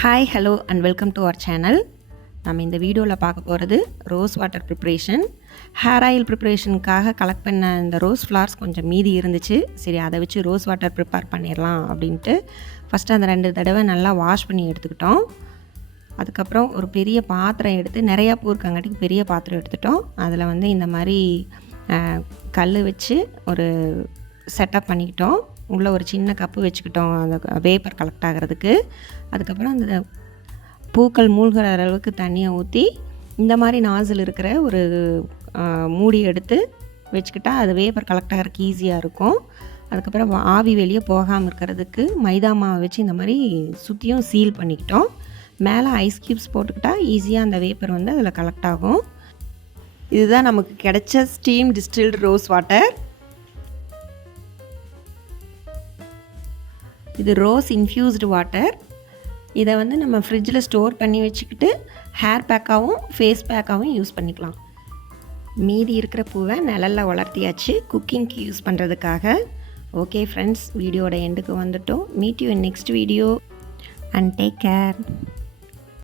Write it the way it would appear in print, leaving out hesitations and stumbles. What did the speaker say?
Hi hello and welcome to our channel. நம்ம இந்த வீடியோவில் பார்க்க போகிறது rose water preparation. Hair oil ப்ரிப்ரேஷனுக்காக கலெக்ட் பண்ண இந்த ரோஸ் ஃப்ளார்ஸ் கொஞ்சம் மீதி இருந்துச்சு. சரி, அதை வச்சு ரோஸ் வாட்டர் ப்ரிப்பேர் பண்ணிடலாம் அப்படின்ட்டு ஃபஸ்ட்டு அந்த 2 தடவை நல்லா வாஷ் பண்ணி எடுத்துக்கிட்டோம். அதுக்கப்புறம் ஒரு பெரிய பாத்திரம் எடுத்து, நிறையா பூ இருக்கங்காட்டிக்கு பெரிய பாத்திரம் எடுத்துட்டோம். அதில் வந்து இந்த மாதிரி கல் வச்சு ஒரு செட்டப் பண்ணிக்கிட்டோம். உள்ளே ஒரு சின்ன கப்பு வச்சுக்கிட்டோம் அந்த வேப்பர் கலெக்ட் ஆகிறதுக்கு. அதுக்கப்புறம் அந்த பூக்கள் மூழ்கிற அளவுக்கு தண்ணியை ஊற்றி இந்த மாதிரி நாசில் இருக்கிற ஒரு மூடி எடுத்து வச்சுக்கிட்டா அது வேப்பர் கலெக்ட் ஆகிறதுக்கு ஈஸியாக இருக்கும். அதுக்கப்புறம் ஆவி வெளியே போகாமல் இருக்கிறதுக்கு மைதா மாவை வச்சு இந்த மாதிரி சுற்றியும் சீல் பண்ணிக்கிட்டோம். மேலே ஐஸ் க்யூப்ஸ் போட்டுக்கிட்டால் ஈஸியாக அந்த வேப்பர் வந்து அதில் கலெக்ட் ஆகும். இதுதான் நமக்கு கிடைச்ச ஸ்டீம் டிஸ்டில்டு ரோஸ் வாட்டர். இது ரோஸ் இன்ஃப்யூஸ்டு வாட்டர். இதை வந்து நம்ம ஃப்ரிட்ஜில் ஸ்டோர் பண்ணி வச்சுக்கிட்டு ஹேர் பேக்காகவும் ஃபேஸ் பேக்காகவும் யூஸ் பண்ணிக்கலாம். மீதி இருக்கிற பூவை நிழலில் வளர்த்தியாச்சு குக்கிங்க்கு யூஸ் பண்ணுறதுக்காக. ஓகே ஃப்ரெண்ட்ஸ், வீடியோட எண்டுக்கு வந்துட்டோம். Meet you in next video and take care.